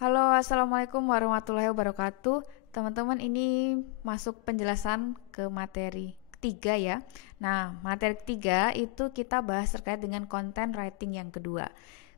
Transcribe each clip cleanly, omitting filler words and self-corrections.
Halo, assalamualaikum warahmatullahi wabarakatuh. Teman-teman, ini masuk penjelasan ke materi ketiga ya. Nah, materi ketiga itu kita bahas terkait dengan content writing yang kedua.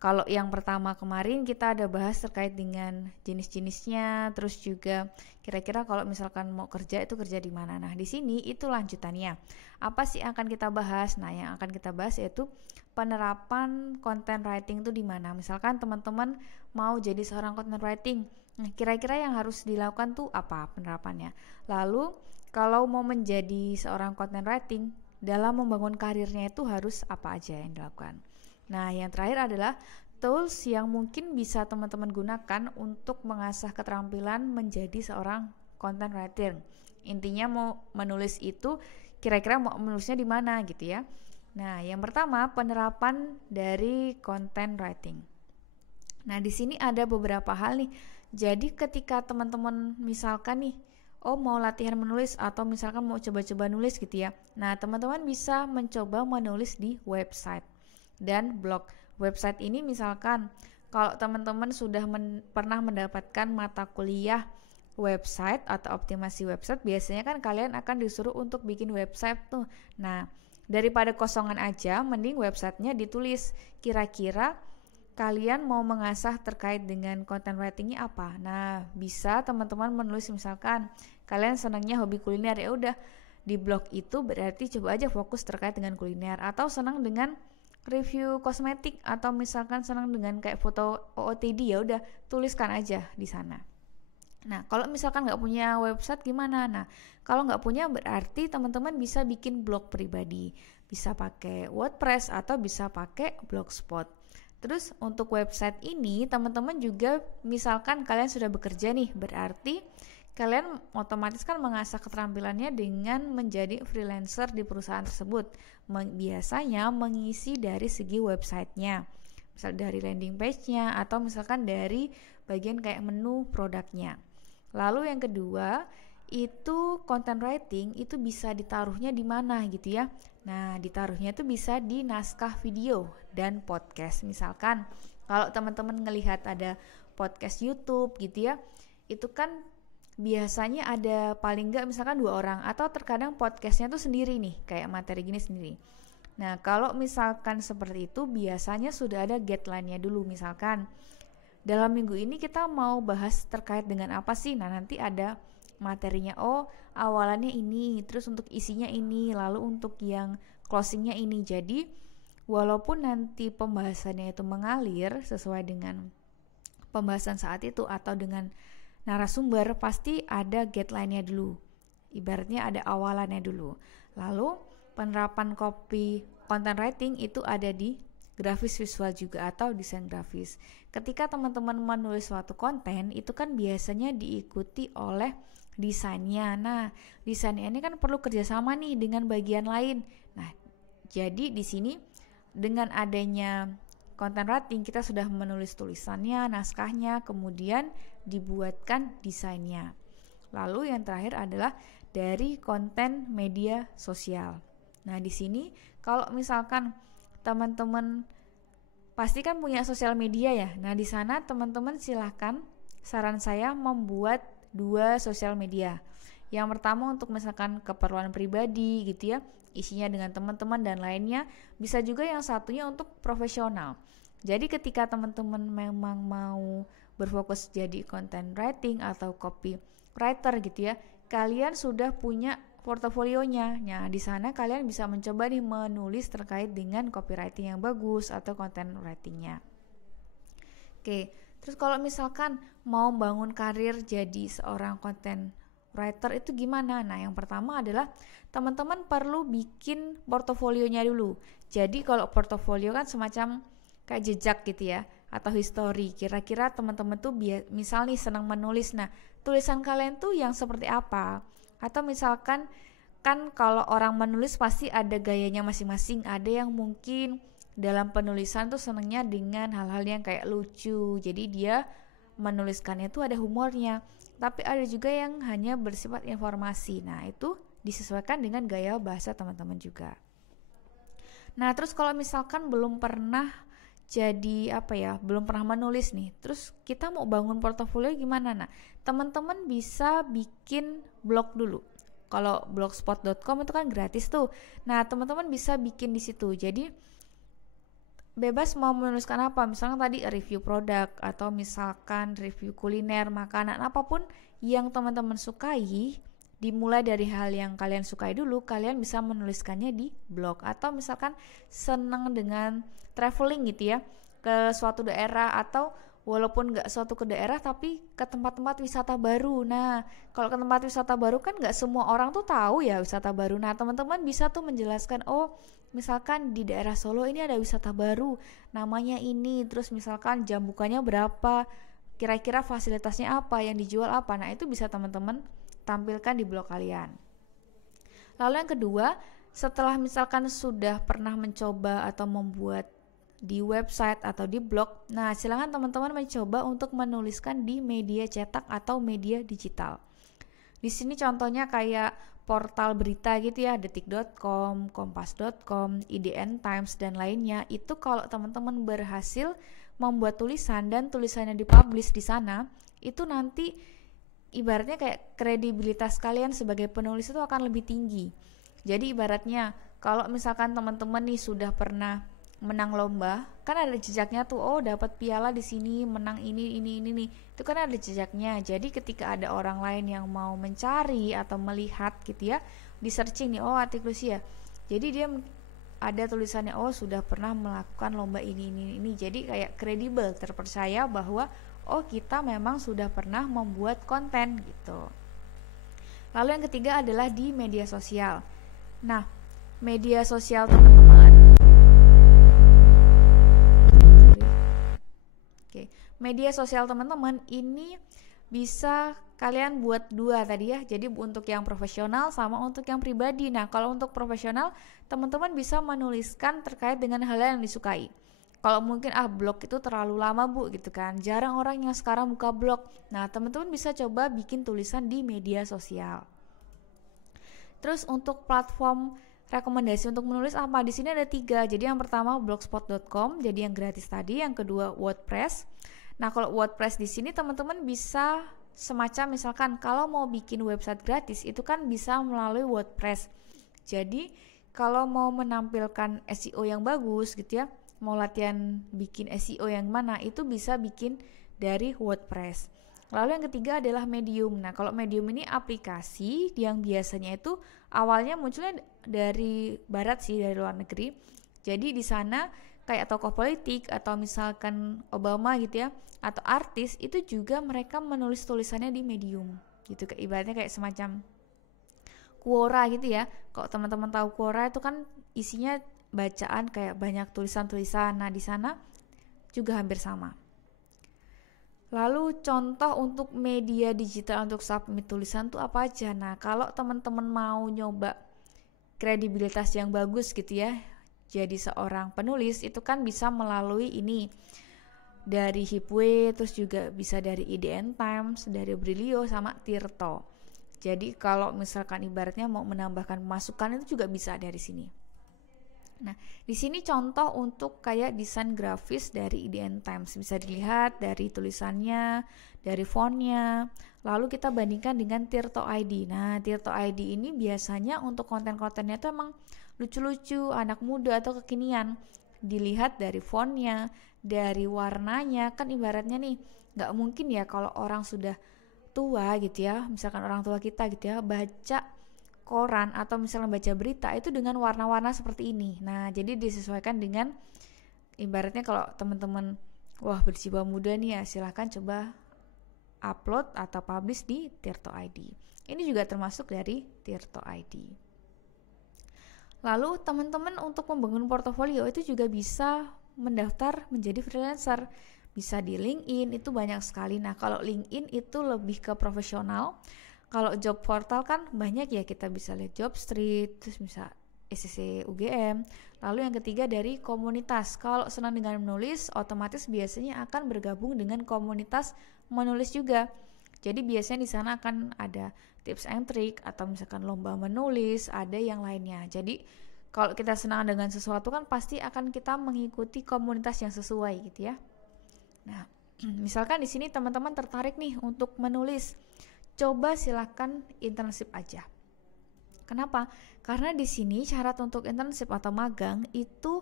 Kalau yang pertama kemarin kita ada bahas terkait dengan jenis-jenisnya, terus juga kira-kira kalau misalkan mau kerja itu kerja di mana. Nah, di sini itu lanjutannya. Apa sih yang akan kita bahas? Nah, yang akan kita bahas yaitu penerapan content writing itu di mana. Misalkan teman-teman mau jadi seorang content writing. Nah, kira-kira yang harus dilakukan tuh apa penerapannya? Lalu, kalau mau menjadi seorang content writing, dalam membangun karirnya itu harus apa aja yang dilakukan? Nah, yang terakhir adalah tools yang mungkin bisa teman-teman gunakan untuk mengasah keterampilan menjadi seorang content writer. Intinya mau menulis itu kira-kira mau menulisnya di mana gitu ya. Nah, yang pertama penerapan dari content writing. Nah, di sini ada beberapa hal nih. Jadi ketika teman-teman misalkan nih, oh mau latihan menulis atau misalkan mau coba-coba nulis gitu ya. Nah, teman-teman bisa mencoba menulis di website dan blog. Website ini misalkan kalau teman-teman sudah pernah mendapatkan mata kuliah website atau optimasi website, biasanya kan kalian akan disuruh untuk bikin website tuh. Nah, daripada kosongan aja, mending websitenya ditulis kira-kira kalian mau mengasah terkait dengan content writingnya apa. Nah, bisa teman-teman menulis misalkan kalian senangnya hobi kuliner, ya udah di blog itu berarti coba aja fokus terkait dengan kuliner, atau senang dengan review kosmetik, atau misalkan senang dengan kayak foto OOTD, ya udah tuliskan aja di sana. Nah, kalau misalkan nggak punya website gimana? Nah, kalau nggak punya berarti teman-teman bisa bikin blog pribadi, bisa pakai WordPress atau bisa pakai Blogspot. Terus untuk website ini teman-teman juga misalkan kalian sudah bekerja nih, berarti kalian otomatis kan mengasah keterampilannya dengan menjadi freelancer di perusahaan tersebut. Biasanya mengisi dari segi websitenya, misal dari landing page-nya atau misalkan dari bagian kayak menu produknya. Lalu yang kedua, itu content writing itu bisa ditaruhnya di mana gitu ya. Nah, ditaruhnya itu bisa di naskah video dan podcast. Misalkan kalau teman-teman ngelihat ada podcast YouTube gitu ya, itu kan biasanya ada paling nggak misalkan 2 orang, atau terkadang podcastnya tuh sendiri nih, kayak materi gini sendiri. Nah, kalau misalkan seperti itu biasanya sudah ada guideline-nya dulu. Misalkan dalam minggu ini kita mau bahas terkait dengan apa sih? Nah, nanti ada materinya. Oh, awalannya ini, terus untuk isinya ini, lalu untuk yang closingnya ini. Jadi, walaupun nanti pembahasannya itu mengalir sesuai dengan pembahasan saat itu atau dengan narasumber, pasti ada guideline-nya dulu. Ibaratnya ada awalannya dulu. Lalu penerapan copy content writing itu ada di grafis visual juga atau desain grafis. Ketika teman-teman menulis suatu konten, itu kan biasanya diikuti oleh desainnya. Nah, desainnya ini kan perlu kerjasama nih dengan bagian lain. Nah, jadi di sini dengan adanya content writing kita sudah menulis tulisannya, naskahnya, kemudian dibuatkan desainnya. Lalu yang terakhir adalah dari konten media sosial. Nah, di sini kalau misalkan teman-teman pasti kan punya sosial media ya. Nah, di sana teman-teman silahkan, saran saya membuat 2 sosial media. Yang pertama untuk misalkan keperluan pribadi gitu ya, isinya dengan teman-teman dan lainnya. Bisa juga yang satunya untuk profesional. Jadi ketika teman-teman memang mau berfokus jadi content writing atau copywriter gitu ya, kalian sudah punya portofolionya. Nah, di sana kalian bisa mencoba nih menulis terkait dengan copywriting yang bagus atau content writingnya. Oke, terus kalau misalkan mau bangun karir jadi seorang content writer itu gimana? Nah, yang pertama adalah teman-teman perlu bikin portofolionya dulu. Jadi kalau portofolio kan semacam kayak jejak gitu ya, atau history. Kira-kira teman-teman tuh misal nih senang menulis. Nah, tulisan kalian tuh yang seperti apa? Atau misalkan kan kalau orang menulis pasti ada gayanya masing-masing. Ada yang mungkin dalam penulisan tuh senangnya dengan hal-hal yang kayak lucu. Jadi dia menuliskannya tuh ada humornya. Tapi ada juga yang hanya bersifat informasi. Nah, itu disesuaikan dengan gaya bahasa teman-teman juga. Nah, terus kalau misalkan belum pernah jadi belum pernah menulis nih, terus kita mau bangun portofolio gimana? Nah, teman-teman bisa bikin blog dulu. Kalau blogspot.com itu kan gratis tuh. Nah, teman-teman bisa bikin di situ. Jadi bebas mau menuliskan apa, misalnya tadi review produk atau misalkan review kuliner, makanan, apapun yang teman-teman sukai. Dimulai dari hal yang kalian sukai dulu, kalian bisa menuliskannya di blog. Atau misalkan senang dengan traveling gitu ya, ke suatu daerah, atau walaupun gak suatu ke daerah tapi ke tempat-tempat wisata baru. Nah, kalau ke tempat wisata baru kan gak semua orang tuh tahu ya wisata baru. Nah, teman-teman bisa tuh menjelaskan, oh misalkan di daerah Solo ini ada wisata baru, namanya ini, terus misalkan jam bukanya berapa, kira-kira fasilitasnya apa, yang dijual apa. Nah, itu bisa teman-teman tampilkan di blog kalian. Lalu yang kedua, setelah misalkan sudah pernah mencoba atau membuat di website atau di blog, nah silakan teman-teman mencoba untuk menuliskan di media cetak atau media digital. Di sini contohnya kayak portal berita gitu ya, detik.com, kompas.com, IDN Times dan lainnya. Itu kalau teman-teman berhasil membuat tulisan dan tulisannya dipublish di sana, itu nanti ibaratnya kayak kredibilitas kalian sebagai penulis itu akan lebih tinggi. Jadi ibaratnya kalau misalkan teman-teman nih sudah pernah menang lomba, kan ada jejaknya tuh, oh dapat piala di sini, menang ini nih, itu kan ada jejaknya. Jadi ketika ada orang lain yang mau mencari atau melihat gitu ya, di searching nih, oh Atiklus ya, jadi dia ada tulisannya, oh sudah pernah melakukan lomba ini, jadi kayak kredibel, terpercaya bahwa oh kita memang sudah pernah membuat konten gitu. Lalu yang ketiga adalah di media sosial. Nah, media sosial teman-teman, media sosial teman-teman ini bisa kalian buat dua tadi ya. Jadi untuk yang profesional sama untuk yang pribadi. Nah, kalau untuk profesional, teman-teman bisa menuliskan terkait dengan hal yang disukai. Kalau mungkin blog itu terlalu lama Bu gitu kan, jarang orang yang sekarang buka blog. Nah, teman-teman bisa coba bikin tulisan di media sosial. Terus untuk platform rekomendasi untuk menulis apa? Di sini ada 3. Jadi yang pertama blogspot.com, jadi yang gratis tadi. Yang kedua WordPress. Nah, kalau WordPress di sini teman-teman bisa semacam misalkan kalau mau bikin website gratis itu kan bisa melalui WordPress. Jadi kalau mau menampilkan SEO yang bagus gitu ya, mau latihan bikin SEO yang mana, itu bisa bikin dari WordPress. Lalu yang ketiga adalah Medium. Nah, kalau Medium ini aplikasi yang biasanya itu awalnya munculnya dari barat sih, dari luar negeri. Jadi di sana kayak tokoh politik atau misalkan Obama gitu ya, atau artis, itu juga mereka menulis tulisannya di Medium gitu, ibaratnya kayak semacam Quora gitu ya. Kalau teman-teman tahu Quora itu kan isinya bacaan kayak banyak tulisan-tulisan. Nah, di sana juga hampir sama. Lalu contoh untuk media digital untuk submit tulisan tuh apa aja? Nah, kalau teman-teman mau nyoba kredibilitas yang bagus gitu ya, jadi seorang penulis, itu kan bisa melalui ini, dari Hipway, terus juga bisa dari IDN Times, dari Brilio sama Tirto. Jadi kalau misalkan ibaratnya mau menambahkan masukan itu juga bisa dari sini. Nah, di sini contoh untuk kayak desain grafis dari IDN Times, bisa dilihat dari tulisannya, dari fontnya. Lalu kita bandingkan dengan Tirto ID. Nah, Tirto ID ini biasanya untuk konten-kontennya itu emang lucu-lucu, anak muda atau kekinian. Dilihat dari fontnya, dari warnanya, kan ibaratnya nih nggak mungkin ya kalau orang sudah tua gitu ya, misalkan orang tua kita gitu ya, baca koran atau misalnya baca berita itu dengan warna-warna seperti ini. Nah, jadi disesuaikan dengan ibaratnya kalau teman-teman wah berjiwa muda nih ya, silahkan coba upload atau publish di Tirto ID. Ini juga termasuk dari Tirto ID. Lalu teman-teman untuk membangun portofolio itu juga bisa mendaftar menjadi freelancer. Bisa di LinkedIn, itu banyak sekali. Nah, kalau LinkedIn itu lebih ke profesional. Kalau job portal kan banyak ya, kita bisa lihat Jobstreet, terus bisa SCC UGM. Lalu yang ketiga dari komunitas. Kalau senang dengan menulis, otomatis biasanya akan bergabung dengan komunitas menulis juga. Jadi biasanya di sana akan ada tips and trick atau misalkan lomba menulis, ada yang lainnya. Jadi kalau kita senang dengan sesuatu kan pasti akan kita mengikuti komunitas yang sesuai gitu ya. Nah, misalkan di sini teman-teman tertarik nih untuk menulis, coba silakan internship aja. Kenapa? Karena di sini syarat untuk internship atau magang itu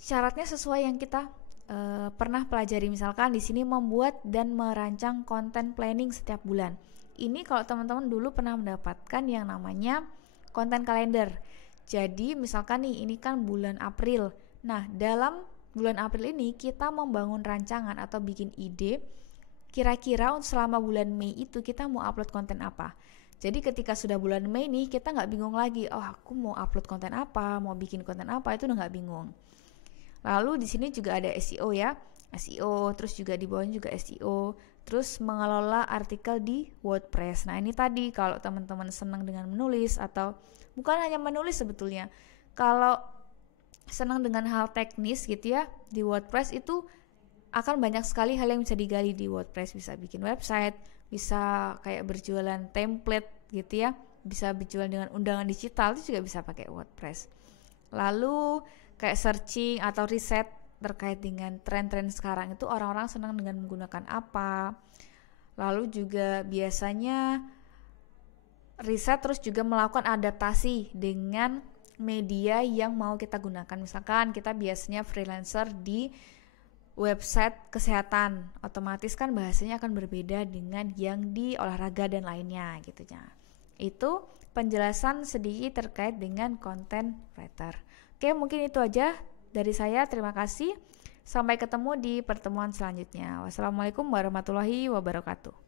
syaratnya sesuai yang kita pernah pelajari. Misalkan di sini membuat dan merancang konten planning setiap bulan. Ini kalau teman-teman dulu pernah mendapatkan yang namanya konten kalender. Jadi misalkan nih ini kan bulan April. Nah, dalam bulan April ini kita membangun rancangan atau bikin ide. Kira-kira selama bulan Mei itu kita mau upload konten apa. Jadi ketika sudah bulan Mei nih kita nggak bingung lagi. Oh, aku mau upload konten apa, mau bikin konten apa, itu udah nggak bingung. Lalu di sini juga ada SEO ya, SEO, terus juga di bawahnya juga SEO, terus mengelola artikel di WordPress. Nah ini tadi kalau teman-teman senang dengan menulis atau bukan hanya menulis sebetulnya, kalau senang dengan hal teknis gitu ya, di WordPress itu akan banyak sekali hal yang bisa digali di WordPress. Bisa bikin website, bisa kayak berjualan template gitu ya, bisa berjualan dengan undangan digital, itu juga bisa pakai WordPress. Lalu kayak searching atau riset terkait dengan tren-tren sekarang itu orang-orang senang dengan menggunakan apa. Lalu juga biasanya riset terus juga melakukan adaptasi dengan media yang mau kita gunakan. Misalkan kita biasanya freelancer di website kesehatan, otomatis kan bahasanya akan berbeda dengan yang di olahraga dan lainnya gitu ya. Itu penjelasan sedikit terkait dengan content writer. Oke, mungkin itu aja dari saya. Terima kasih. Sampai ketemu di pertemuan selanjutnya. Wassalamualaikum warahmatullahi wabarakatuh.